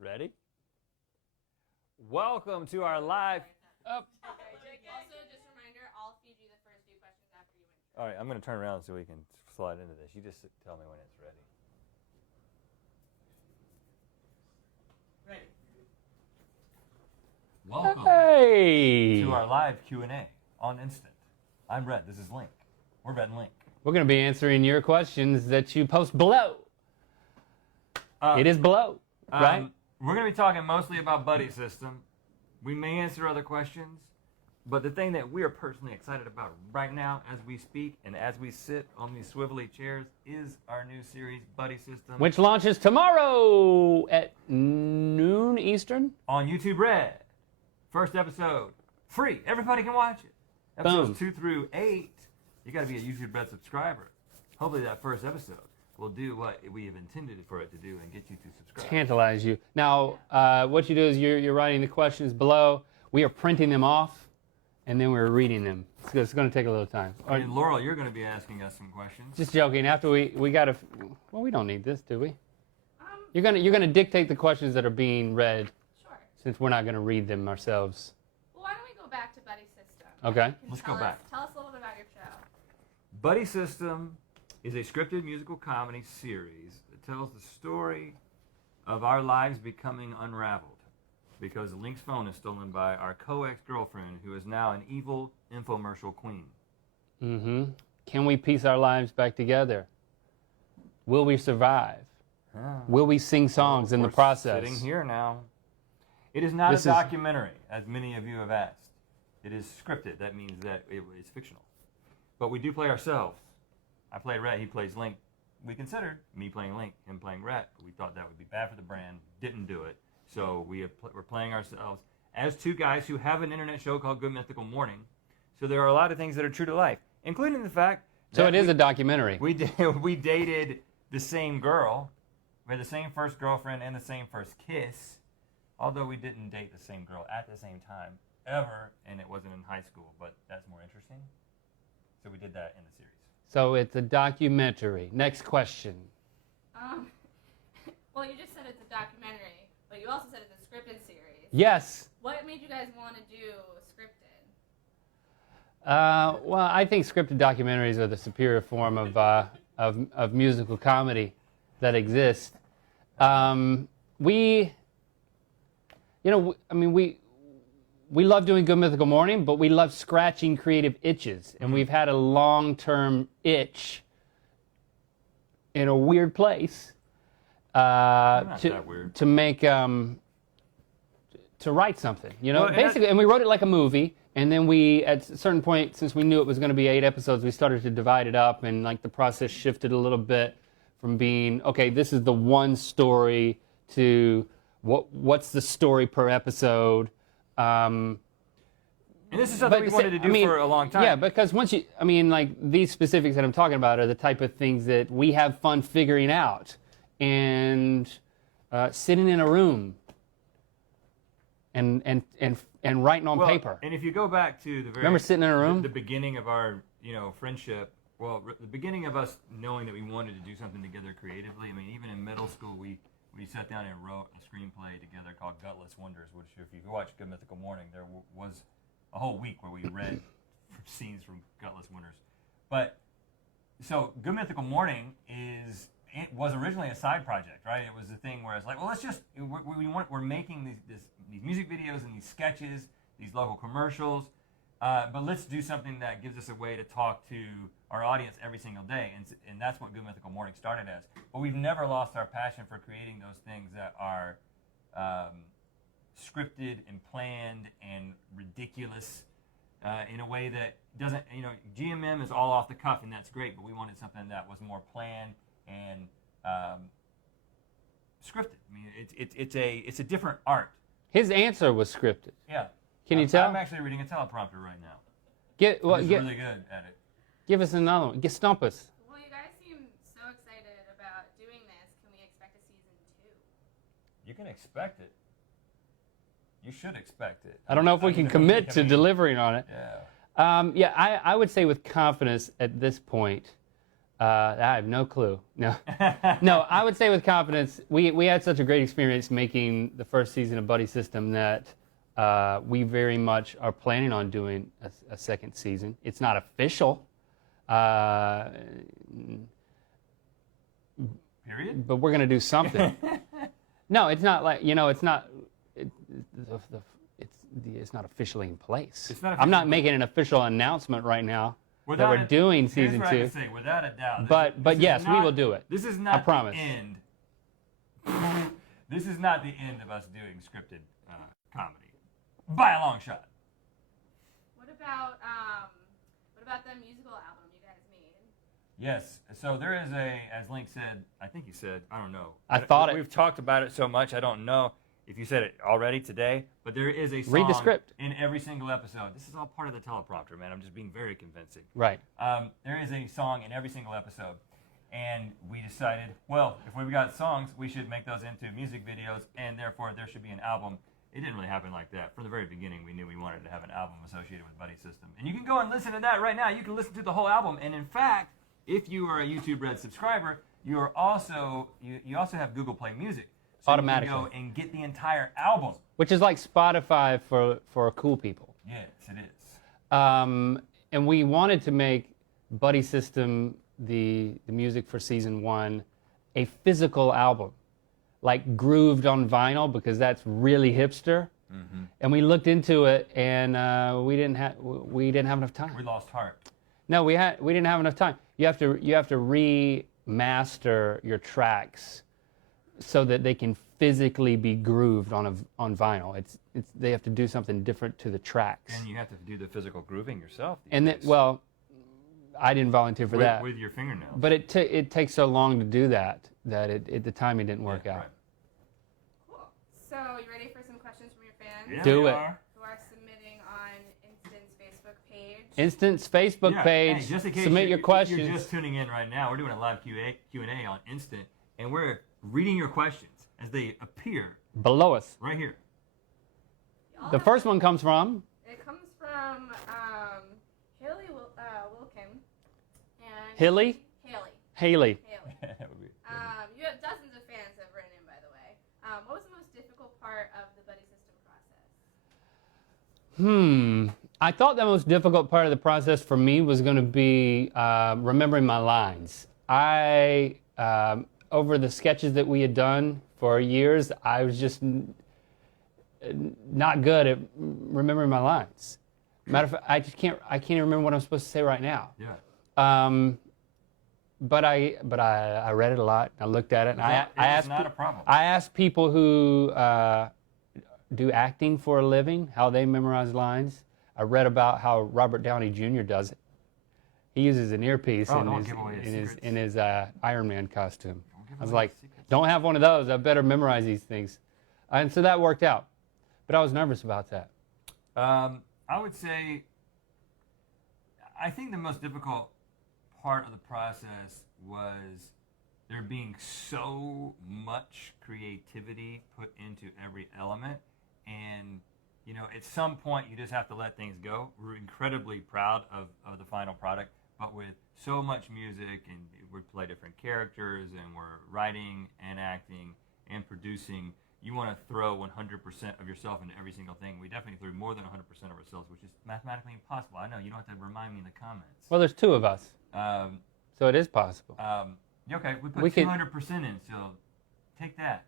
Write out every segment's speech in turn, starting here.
Ready? Welcome to our live. Also, just a reminder, I'll feed you the first few questions after you intro. All right, I'm going to turn around so we can slide into this. You just tell me when it's ready. Ready. Welcome to our live Q&A on Instant. I'm Rhett. This is Link. We're Rhett and Link. We're going to be answering your questions that you post below. It is below, right? We're going to be talking mostly about buddy system. We may answer other questions, but the thing that we are personally excited about right now as we speak and as we sit on these swivelly chairs is our new series, Buddy System. Which launches tomorrow at noon Eastern. On YouTube Red. First episode. Free. Everybody can watch it. Episodes 2 through 8. You got to be a YouTube Red subscriber. Hopefully that first episode will do what we have intended for it to do and get you to subscribe. Tantalize you. Now, what you do is you're writing the questions below. We are printing them off, and then we're reading them. It's going to take a little time. And Laurel, you're going to be asking us some questions. Just joking. After we got to, well, we don't need this, do we? You're gonna dictate the questions that are being read. Sure. Since we're not going to read them ourselves. Well, why don't we go back to Buddy System? Okay. Let's go back. Tell us a little bit about your show. Buddy System is a scripted musical comedy series that tells the story of our lives becoming unraveled because Link's phone is stolen by our co-ex-girlfriend who is now an evil infomercial queen. Mm-hmm. Can we piece our lives back together? Will we survive? Will we sing songs in the process? Sitting here now. It is not a documentary, as many of you have asked. It is scripted. That means that it is fictional. But we do play ourselves. I play Rhett, he plays Link. We considered me playing Link, him playing Rhett, but we thought that would be bad for the brand, didn't do it. So we're playing ourselves as two guys who have an internet show called Good Mythical Morning. So there are a lot of things that are true to life, including the fact that so it is a documentary. We dated the same girl. We had the same first girlfriend and the same first kiss, although we didn't date the same girl at the same time ever, and it wasn't in high school, but that's more interesting. So we did that in the series. So it's a documentary. Next question. Well, you just said it's a documentary, but you also said it's a scripted series. Yes. What made you guys want to do scripted? Well, I think scripted documentaries are the superior form of musical comedy that exists. We love doing Good Mythical Morning, but we love scratching creative itches. And we've had a long-term itch in a weird place to make, to write something, well, basically. And we wrote it like a movie. And then we, at a certain point, since we knew it was going to be 8 episodes, we started to divide it up. And like the process shifted a little bit from being, okay, this is the one story to what's the story per episode. And this is something we wanted to do for a long time. Yeah, because once you, like these specifics that I'm talking about are the type of things that we have fun figuring out. And sitting in a room and writing on paper. And if you go back to the remember sitting in a room? The beginning of our, friendship, the beginning of us knowing that we wanted to do something together creatively. Even in middle school, we sat down and wrote a screenplay together called Gutless Wonders, which if you watch Good Mythical Morning, there was a whole week where we read scenes from Gutless Wonders. But, so Good Mythical Morning was originally a side project, right? It was a thing where it's like, well, let's just, we're making these music videos and these sketches, these local commercials, but let's do something that gives us a way to talk to our audience every single day, and that's what Good Mythical Morning started as. But we've never lost our passion for creating those things that are scripted and planned and ridiculous in a way that doesn't, GMM is all off the cuff, and that's great, but we wanted something that was more planned and scripted. It's a different art. His answer was scripted. Yeah. Can you tell? I'm actually reading a teleprompter right now. I'm really good at it. Give us another one. Stump us. Well, you guys seem so excited about doing this. Can we expect a season 2? You can expect it. You should expect it. I don't know if we can commit to delivering on it. Yeah. I would say with confidence at this point I have no clue. No, no. I would say with confidence, we had such a great experience making the first season of Buddy System that we very much are planning on doing a second season. It's not official, Period. but we're going to do something. No, it's not like it's not. It's not officially in place. It's not I'm not officially- making an official announcement right now that we're a- doing here's season what I 2. can say, without a doubt. But this is yes, we not- will do it. This is not promise. the end. This is not the end of us doing scripted comedy, by a long shot. What about the musical album you guys made? Yes. So there is as Link said, I think he said, I don't know. I thought it. We've talked about it so much, I don't know if you said it already today, but there is a song Read the script. in every single episode. This is all part of the teleprompter, man. I'm just being very convincing. Right. There is a song in every single episode. And we decided, well, if we've got songs, we should make those into music videos, and therefore there should be an album. It didn't really happen like that. From the very beginning, we knew we wanted to have an album associated with Buddy System. And you can go and listen to that right now. You can listen to the whole album. And in fact, if you are a YouTube Red subscriber, you also have Google Play Music. So Automatically. you can go and get the entire album. Which is like Spotify for cool people. Yes, it is. And we wanted to make Buddy System, the music for season 1, a physical album, like grooved on vinyl, because that's really hipster. Mm-hmm. And we looked into it, and we didn't have enough time. We lost heart. No, we didn't have enough time. You have to remaster your tracks so that they can physically be grooved on vinyl. They have to do something different to the tracks. And you have to do the physical grooving yourself. And then, well, I didn't volunteer for that. With your fingernails. But it takes so long to do that the timing didn't work out. Right. Cool. So, you ready for some questions from your fans? Yeah, Do we it. are. Who are submitting on Instant's Facebook page? Instant's Facebook Yeah, page. hey, just in case submit your if questions. you're just tuning in right now, we're doing a live Q&A on Instant, and we're reading your questions as they appear below us. right here. Y'all The have- first one comes from It comes from Haley Wilkin. And Hilly? Haley. Haley. That would be- You have dozens of fans have written in, by the way. What was the most difficult part of the Buddy System process? I thought the most difficult part of the process for me was going to be remembering my lines. Over the sketches that we had done for years, I was just not good at remembering my lines. Matter of fact, I can't even remember what I'm supposed to say right now. Yeah. But I read it a lot. I looked at it, and I asked. It's not a problem. I asked people who do acting for a living how they memorize lines. I read about how Robert Downey Jr. does it. He uses an earpiece don't give away his in his Iron Man costume. give I was away like, his secrets. don't have one of those. I better memorize these things. And so that worked out. But I was nervous about that. I would say, I think the most difficult part of the process was there being so much creativity put into every element, and at some point you just have to let things go. We're incredibly proud of the final product, but with so much music, and we play different characters, and we're writing and acting and producing, you want to throw 100% of yourself into every single thing. We definitely threw more than 100% of ourselves, which is mathematically impossible. I know, you don't have to remind me in the comments. Well, there's 2 of us, Um, so it is possible. okay, we put We could- 200% in, so take that.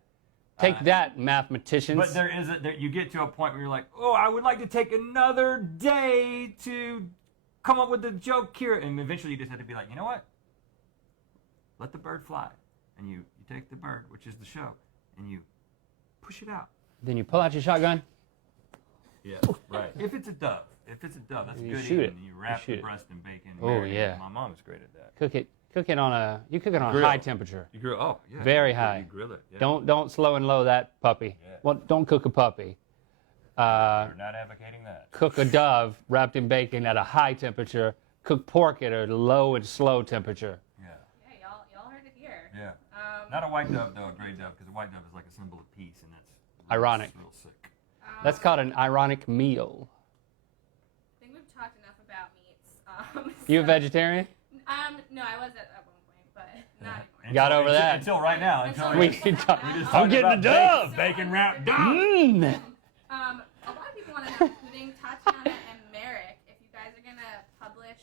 Take that, mathematicians. But you get to a point where you're like, oh, I would like to take another day to come up with a joke here. And eventually you just have to be like, you know what? Let the bird fly. And you take the bird, which is the show, and you push it out. Then you pull out your shotgun. Yeah, right. If it's a dove, that's And you good shoot eating. it. You wrap shoot the it. breast in bacon. Oh, marinate it. yeah. My mom is great at that. Cook it on a Grill. high temperature. You grill, oh, yeah. Very you high. grill it. Yeah. Don't slow and low that puppy. Yeah. Well, don't cook a puppy. We're not advocating that. Cook a dove wrapped in bacon at a high temperature. Cook pork at a low and slow temperature. Yeah. Yeah, y'all heard it here. Yeah. Not a white dove, though, a gray dove, because a white dove is like a symbol of peace, and that's Ironic. real sick. That's called an ironic meal. I think we've talked enough about meats. You a so- vegetarian? No, I was at one Not anymore. Got over that. Until right now. Until We just can talk. talked I'm getting a dove. Bacon wrapped dove. Mm. A lot of people want to know, including Tatiana and Merrick, if you guys are gonna publish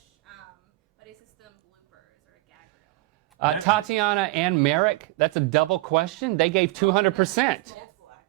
Buddy System bloopers or a gag reel. Tatiana and Merrick, that's a double question. They gave 200%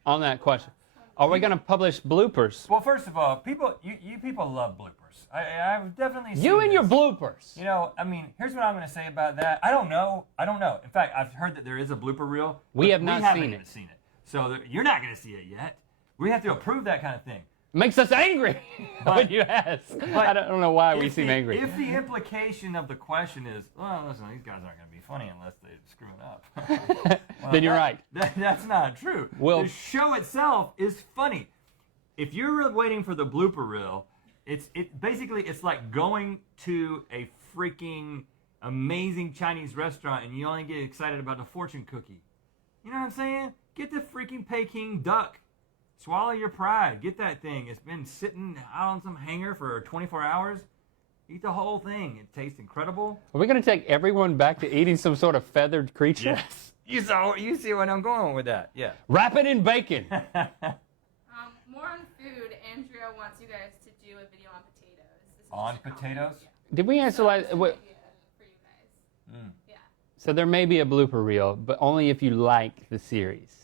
on that question. Are we going to publish bloopers? Well, first of all, you people love bloopers. I've definitely seen You and your this. bloopers. You know, I mean, here's what I'm going to say about that. I don't know. In fact, I've heard that there is a blooper reel. We but have not haven't seen even it. seen it. So you're not going to see it yet. We have to approve that kind of thing. Makes us angry when you ask. I don't know why we If seem the- angry. If the implication of the question is, well, listen, these guys aren't going to be funny unless they screw it up. Well, Then you're right. That's not true. Well- The show itself is funny. If you're waiting for the blooper reel, basically it's like going to a freaking amazing Chinese restaurant and you only get excited about the fortune cookie. You know what I'm saying? Get the freaking Peking duck. Swallow your pride. Get that thing. It's been sitting out on some hanger for 24 hours. Eat the whole thing. It tastes incredible. Are we going to take everyone back to eating some sort of feathered creature? Yes. You see what I'm going with that. Yeah. Wrap it in bacon. More on food. Andrea wants you guys to do a video on potatoes. This is On just a comment. potatoes? Did we answer like... It's an what- idea for you guys. Yeah. So there may be a blooper reel, but only if you like the series.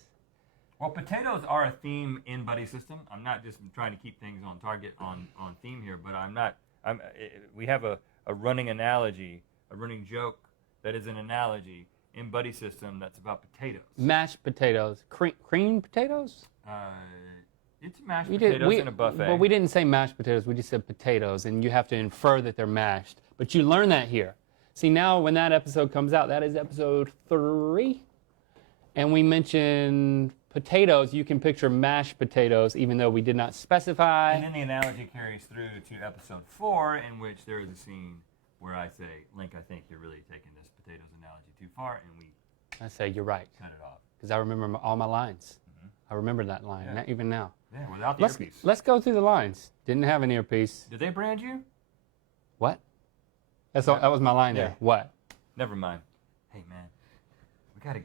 Well, potatoes are a theme in Buddy System. I'm not just trying to keep things on target, on theme here, but we have a running analogy, a running joke that is an analogy in Buddy System that's about potatoes. Mashed potatoes. Cream potatoes? It's mashed potatoes in a buffet. Well, we didn't say mashed potatoes. We just said potatoes, and you have to infer that they're mashed. But you learn that here. See, now when that episode comes out, that is episode 3, and we mentioned potatoes. You can picture mashed potatoes, even though we did not specify. And then the analogy carries through to episode 4, in which there is a scene where I say, Link, I think you're really taking this potatoes analogy too far, and we I say, you're right, cut it off. because I remember all my lines. I remember that line, Yeah. even now. Yeah, without the earpiece. Let's go through the lines. Didn't have an earpiece. Did they brand you? What? That was my line Yeah. there. What? Never mind. Hey, man, we gotta.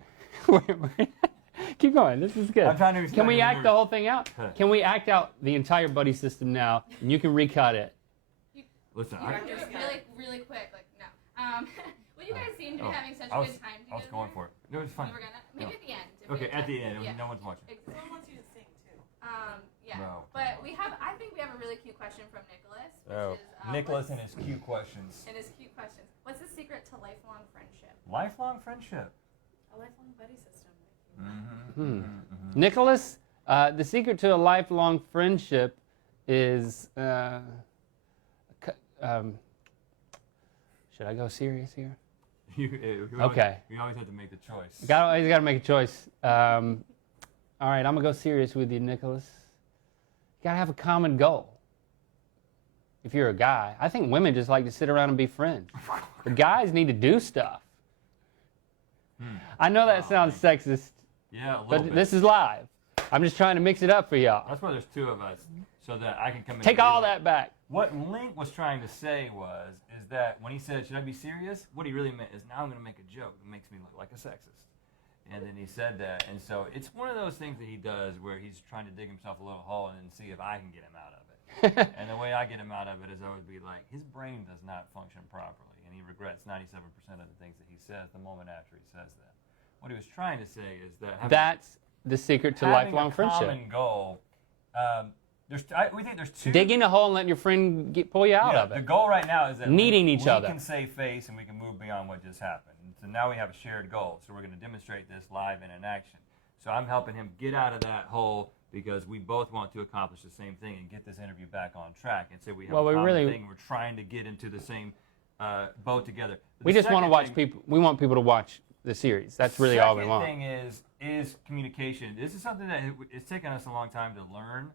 Keep going. This is good. I'm trying to Can we act remember. the whole thing out? Huh. Can we act out the entire buddy system now, and you can recut it? Listen, You have to do it really, really quick. Like, no. Well, you guys seem to be having such a good time together. I was going for it. No, it's fine. We were gonna maybe at the end. if we Okay, have at the time. end, Yeah. no one's watching. Someone wants you to sing too. Yeah. No. But I think we have a really cute question from Nicholas. Which Oh, is, Nicholas and his cute questions. and his cute questions. What's the secret to lifelong friendship? Lifelong friendship. A lifelong buddy system. Nicholas, the secret to a lifelong friendship is. Should I go serious here? Okay. We always have to make the choice. You got to make a choice. All right, I'm gonna go serious with you, Nicholas. You gotta have a common goal. If you're a guy, I think women just like to sit around and be friends. The guys need to do stuff. I know that sounds sexist, Yeah, a little but bit. this is live. I'm just trying to mix it up for y'all. That's why there's two of us, so that I can come in. Take and all be that back. What Link was trying to say is that when he said, "Should I be serious?" What he really meant is, now I'm going to make a joke that makes me look like a sexist. And then he said that, and so it's one of those things that he does where he's trying to dig himself a little hole and then see if I can get him out of it. And the way I get him out of it is I would be like, his brain does not function properly, and he regrets 97% of the things that he says the moment after he says that. What he was trying to say is that That's the secret to having lifelong a friendship. common goal. We think there's two. Digging a hole and letting your friend pull you out of The it. goal right now is that Needing we each other. can save face and we can move beyond what just happened. And so now we have a shared goal. So we're going to demonstrate this live and in action. So I'm helping him get out of that hole because we both want to accomplish the same thing and get this interview back on track. And so we have Well, a we common really- thing. We're trying to get into the same boat together. We just want to watch people. We want people to watch the series. That's really all we want. The second thing is communication. This is something that it's taken us a long time to learn.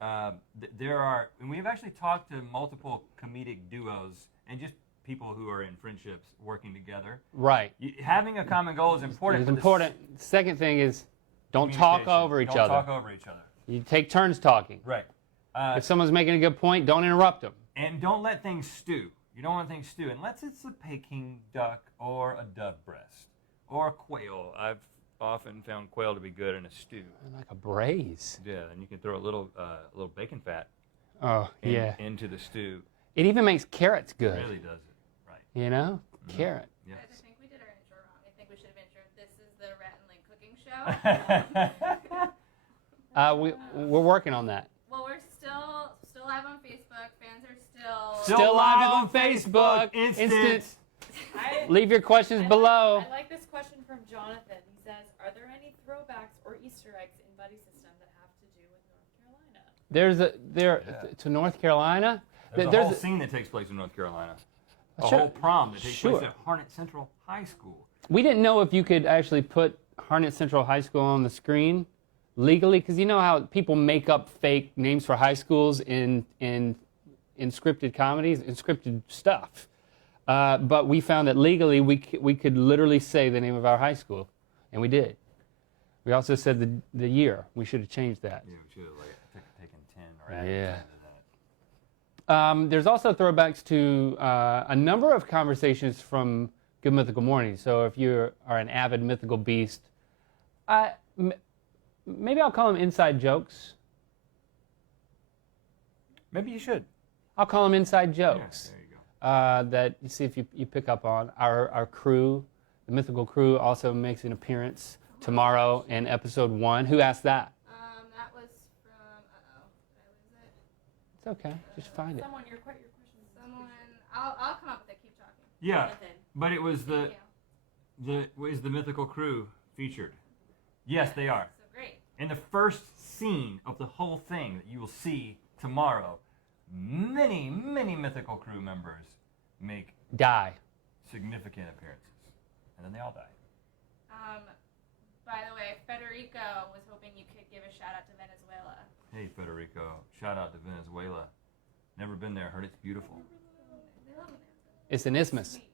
And we've actually talked to multiple comedic duos and just people who are in friendships working together. Right. Having a common goal is important. It's but important. Second thing is, don't talk communication. over each Don't other. talk over each other. You take turns talking. Right. If someone's making a good point, don't interrupt them. And don't let things stew. You don't want to think stew unless it's a Peking duck or a dove breast or quail. I've often found quail to be good in a stew. Like a braise. Yeah, and you can throw a little bacon fat Oh, yeah. into the stew. It even makes carrots It good. really does it, right? You know? Carrot. Yes. Guys, I think we did our intro wrong. I think we should have introed. This is the Rhett and Link cooking show. We're working on that. Well, we're still live on Facebook. Fans are Still live on Facebook. Instant. Leave your questions below. I like this question from Jonathan. He says, are there any throwbacks or Easter eggs in Buddy System that have to do with North Carolina? To North Carolina. There's a whole scene that takes place in North Carolina. A whole prom that takes place at Harnett Central High School. We didn't know if you could actually put Harnett Central High School on the screen legally, because you know how people make up fake names for high schools in scripted comedies, in scripted stuff. But we found that legally we could literally say the name of our high school, and we did. We also said the year. We should have changed that. Yeah, we should have taken 10 or added 10 to that. There's also throwbacks to a number of conversations from Good Mythical Morning. So if you are an avid mythical beast, maybe I'll call them inside jokes. Maybe you should. I'll call them inside jokes. Yeah, there you go. That you see if you pick up on. Our crew, the mythical crew, also makes an appearance tomorrow in episode 1. Who asked that? That was from. Did I lose it? It's okay. Just find it. Someone, your question. Someone. I'll come up with it. Keep talking. Yeah, Jonathan. but it was Thank you. is the mythical crew featured? Yes, they are. So great. In the first scene of the whole thing that you will see tomorrow, many mythical crew members make Die. significant appearances, and then they all die. By the way, Federico was hoping you could give a shout out to Venezuela. Hey, Federico, shout out to Venezuela. Never been there, heard it's beautiful. They love me. It's an isthmus. Sweet.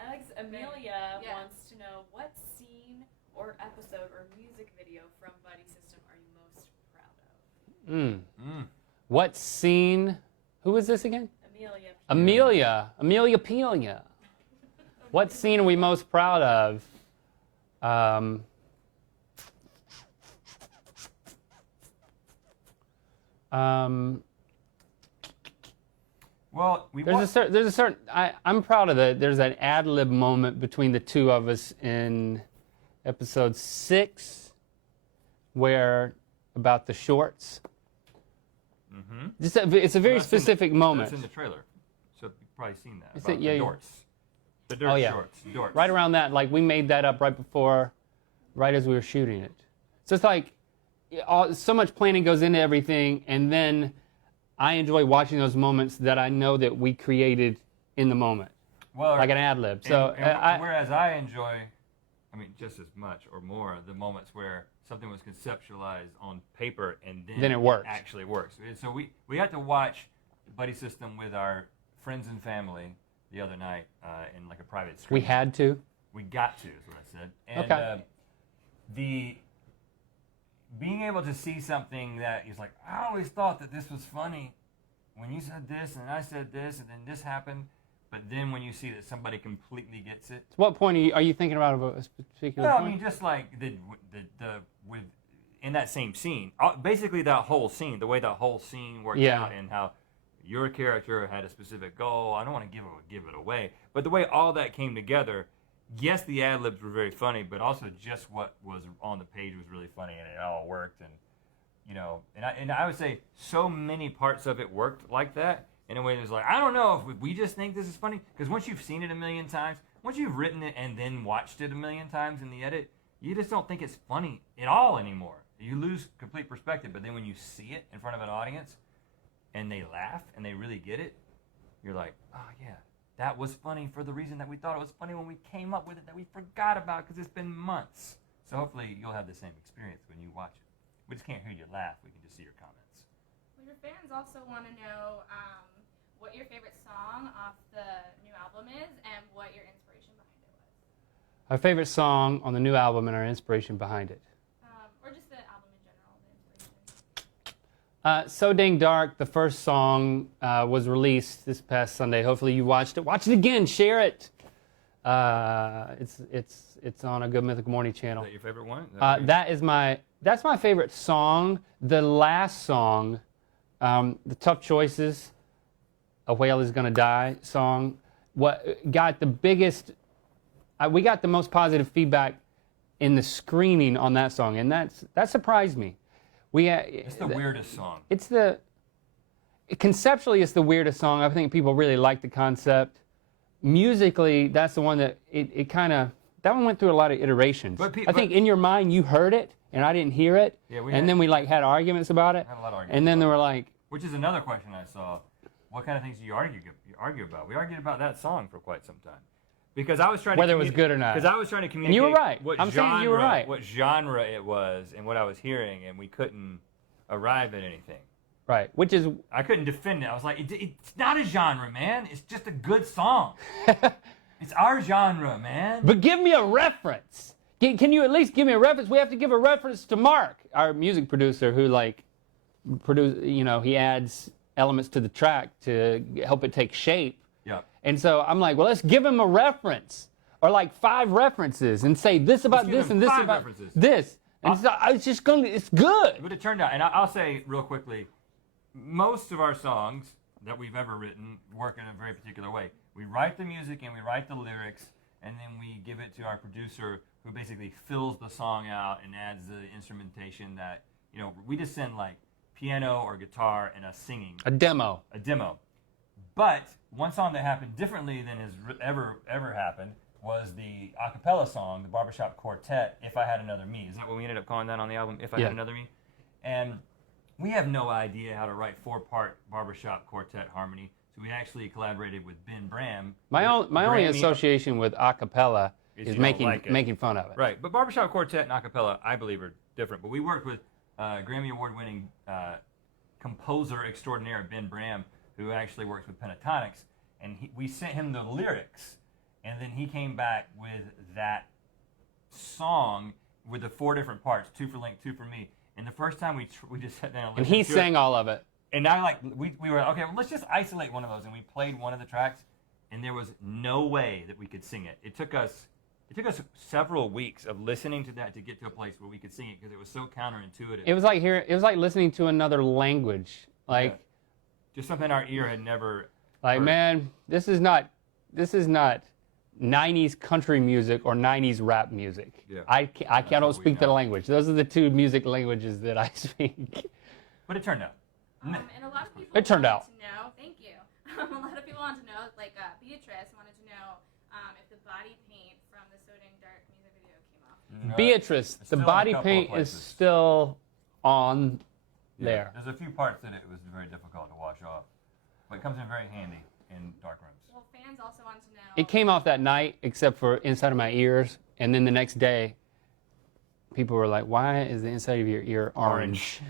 Alex Amelia Yeah. wants to know what scene or episode or music video from Buddy System are you most proud of? What scene? Who is this again? Amelia. Amelia Pena. What scene are we most proud of? Well, there's a certain. I'm proud of it. There's an ad lib moment between the two of us in episode 6, where about the shorts. Mm-hmm. It's a very specific moment. That's in the trailer, so you've probably seen that. Is About it? the Yeah. dorts. The dirt shorts. Dorts. Right around that, like we made that up right as we were shooting it. So it's like so much planning goes into everything, and then I enjoy watching those moments that I know that we created in the moment, Well, like an ad lib. So whereas I enjoy, just as much or more, the moments where something was conceptualized on paper and then it works. actually works. So we had to watch Buddy System with our friends and family the other night in like a private screen. we had to. We got to, is what I said. And Okay. The being able to see something that is like, I always thought that this was funny when you said this and I said this and then this happened, but then when you see that somebody completely gets it. To what point are you thinking about a particular No, point? just like the with in that same scene, basically that whole scene, the way that whole scene worked out and how your character had a specific goal. I don't want to give it away, but the way all that came together. Yes, the ad libs were very funny, but also just what was on the page was really funny, and it all worked. And I would say so many parts of it worked like that in a way that was like, I don't know if we just think this is funny, because once you've seen it a million times, once you've written it and then watched it a million times in the edit, you just don't think it's funny at all anymore. You lose complete perspective. But then when you see it in front of an audience and they laugh and they really get it, you're like, oh yeah. That was funny for the reason that we thought it was funny when we came up with it that we forgot about because it's been months. So hopefully you'll have the same experience when you watch it. We just can't hear you laugh. We can just see your comments. Well, your fans also want to know what your favorite song off the new album is and what your inspiration behind it was. Our favorite song on the new album and our inspiration behind it. Or just the album in general, the inspiration. So Dang Dark, the first song, was released this past Sunday. Hopefully you watched it. Watch it again. Share it. It's on a Good Mythical Morning channel. Is that your favorite one? That's my favorite song. The last song, the Tough Choices, A Whale Is Gonna Die song, what got the biggest, we got the most positive feedback in the screening on that song, and that surprised me. It's the weirdest song. Conceptually, it's the weirdest song. I think people really like the concept. Musically, that's the one that that one went through a lot of iterations. I think in your mind you heard it, and I didn't hear it. Yeah, then we had arguments about it. Had a lot of arguments. And then they were like, which is another question I saw. What kind of things do you argue about? We argued about that song for quite some time. Because I was trying to whether it was good or not. Because I was trying to communicate. And you were right. I'm saying you were right. What genre it was and what I was hearing, and we couldn't arrive at anything. Right. Which is, I couldn't defend it. I was like, it's not a genre, man. It's just a good song. It's our genre, man. But give me a reference. Can you at least give me a reference? We have to give a reference to Mark, our music producer, who he adds elements to the track to help it take shape. Yeah. And so I'm like, well, let's give him a reference, or like 5 references, and say this about this and this about references. This. And so it's good. But it turned out, and I'll say real quickly, most of our songs that we've ever written work in a very particular way. We write the music and we write the lyrics, and then we give it to our producer, who basically fills the song out and adds the instrumentation that, we just send like piano or guitar and us singing. A demo. But one song that happened differently than has ever happened was the a cappella song, the Barbershop Quartet, If I Had Another Me. Is that what we ended up calling that on the album, If I Had Another Me? And we have no idea how to write 4-part barbershop quartet harmony, so we actually collaborated with Ben Bram. My only association with a cappella is making fun of it. Right, but barbershop quartet and a cappella, I believe, are different. But we worked with Grammy Award-winning composer extraordinaire Ben Bram, who actually works with Pentatonics, and we sent him the lyrics, and then he came back with that song with the 4 different parts, 2 for Link, 2 for me. And the first time we just sat down and listened to it. And he sang all of it. And now we were okay, well, let's just isolate one of those, and we played one of the tracks, and there was no way that we could sing it. It took us several weeks of listening to that to get to a place where we could sing it, because it was so counterintuitive. It was like listening to another language. Just something our ear had never heard. Man, this is not 90s country music or 90s rap music. Yeah. I cannot speak the language. Those are the 2 music languages that I speak. But it turned out. And a lot of people it turned out. To know, thank you. A lot of people want to know, like Beatrice wanted to know if the body paint from the So Dang Dark music video came off. No, Beatrice, the body paint is still on there. There's a few parts that it was very difficult to wash off, but it comes in very handy in dark rooms. Well, fans also want to know. It came off that night, except for inside of my ears, and then the next day, people were like, "Why is the inside of your ear orange?"